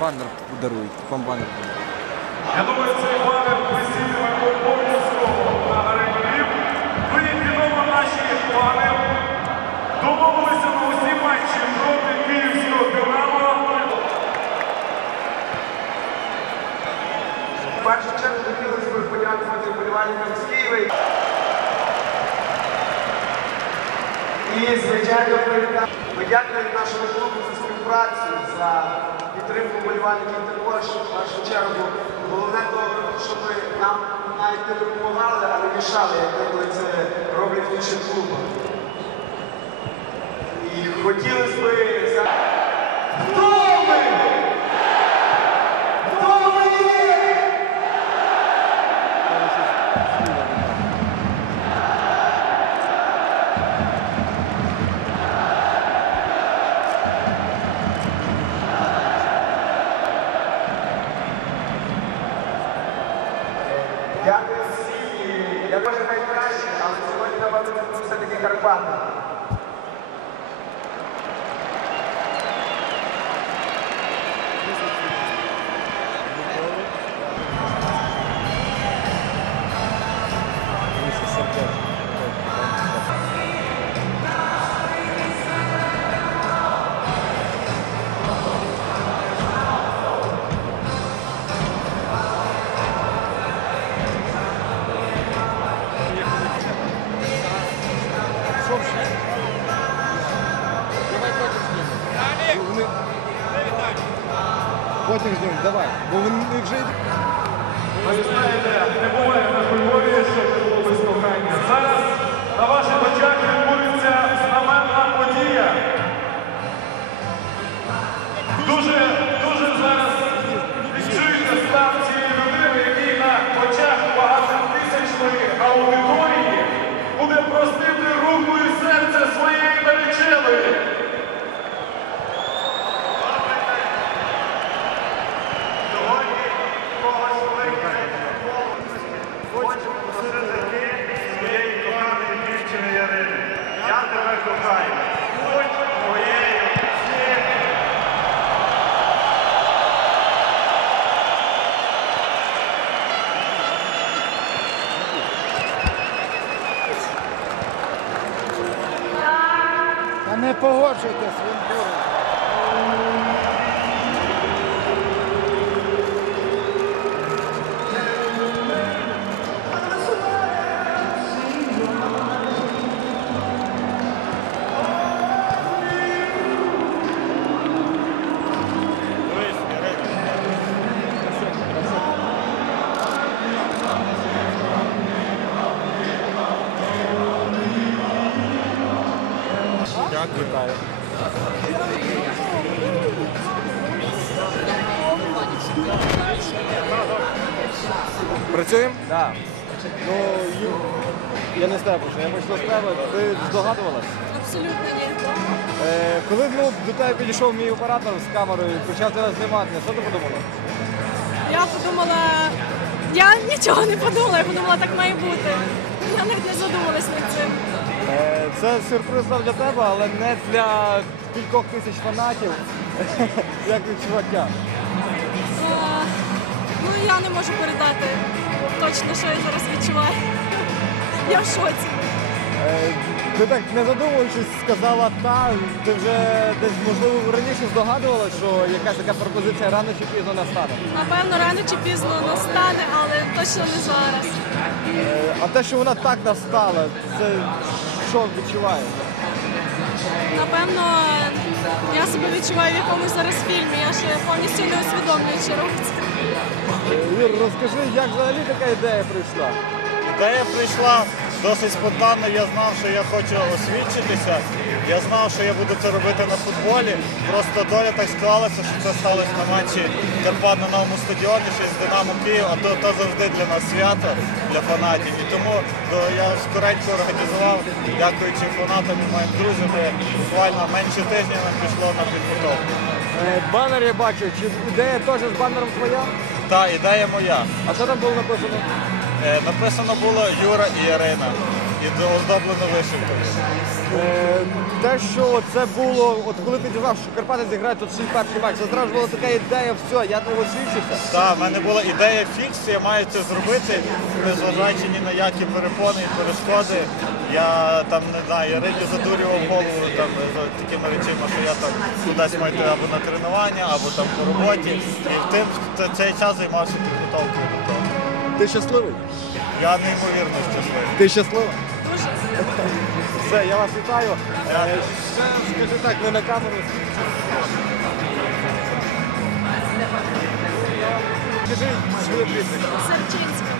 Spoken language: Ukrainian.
банер подарують. Вам банер подарують. Я думаю, цей банер висітиме обов'язково на арені Львів. Відомо наші плани. Домовилися на усі матчі проти київського Динамо. В першу чергу хотілося б подякувати вболівальникам з Києва. І, звичайно. Ми дякуємо нашому клубу за співпрацю, за підтримку вболівальників також. В першу чергу, головне то, щоб нам навіть не допомагали, а не мішали, як коли це роблять в інших клубах. І хотілося б Потім з ним, давай. Бо вони вже. Ви знаєте, не буває на Львові, щоб було без кохання. Зараз на ваших не погоджуйтесь, він дурень. Працюємо? Так. Ну, я не знаю, що я почну з тебе. Ти здогадувалась? Абсолютно ні. Е, коли ну, до тебе підійшов мій оператор з камерою і почав тебе знімати, що ти подумала? Я подумала, я нічого не подумала, я подумала, так має бути. Я навіть не задумалась над цим. Е, це сюрприз для тебе, але не для кількох тисяч фанатів, як від чувака. А, ну я не можу передати точно, що я зараз відчуваю. Я в шоці. Е, ти так не задумуючись, сказала та, ти вже десь можливо раніше здогадувалася, що якась така пропозиція рано чи пізно настане. Напевно, рано чи пізно настане, але точно не зараз. Е, а те, що вона так настала, це що відчуває? Напевно, я себе відчуваю в якомусь зараз фільмі. Я ще повністю не усвідомлюю, що робиться. Юр, розкажи, як взагалі така ідея прийшла? Ідея прийшла досить спонтанно. Я знав, що я хочу освідчитися. Я знав, що я буду це робити на футболі. Просто доля так склалася, що це сталося на матчі Карпат на новому стадіоні, ще з Динамо Київ, а то, то завжди для нас свято, для фанатів. І тому то, я скоренько організував, дякуючи фанатам і моїм друзям, буквально менше тижня нам пішло на підготовку. Е, банер я бачу, чи ідея теж з банером твоя? Та ідея моя. А що там було написано? Е, написано було Юра і Ірина. і оздоблено вишивкою. Е, те, що це було, от коли ти дізнався, що Карпати зіграють тут свій перший матч, це одразу була така ідея, все, я того свідчився. Так, в мене була ідея фікс, я маю це зробити, незважаючи ні на які перепони і перешкоди. Я там не знаю, Ірині задурював голову там за такими речами, що я там кудись маю йти або на тренування, або там по роботі. І в тим в цей час займався підготовкою до того. Ти щасливий? Я неймовірно щасливий. Ти щаслива? Дуже. Все, я вас вітаю. Е, Ще скажи так, не на камеру. Скажи свою прізвище. Серчинська.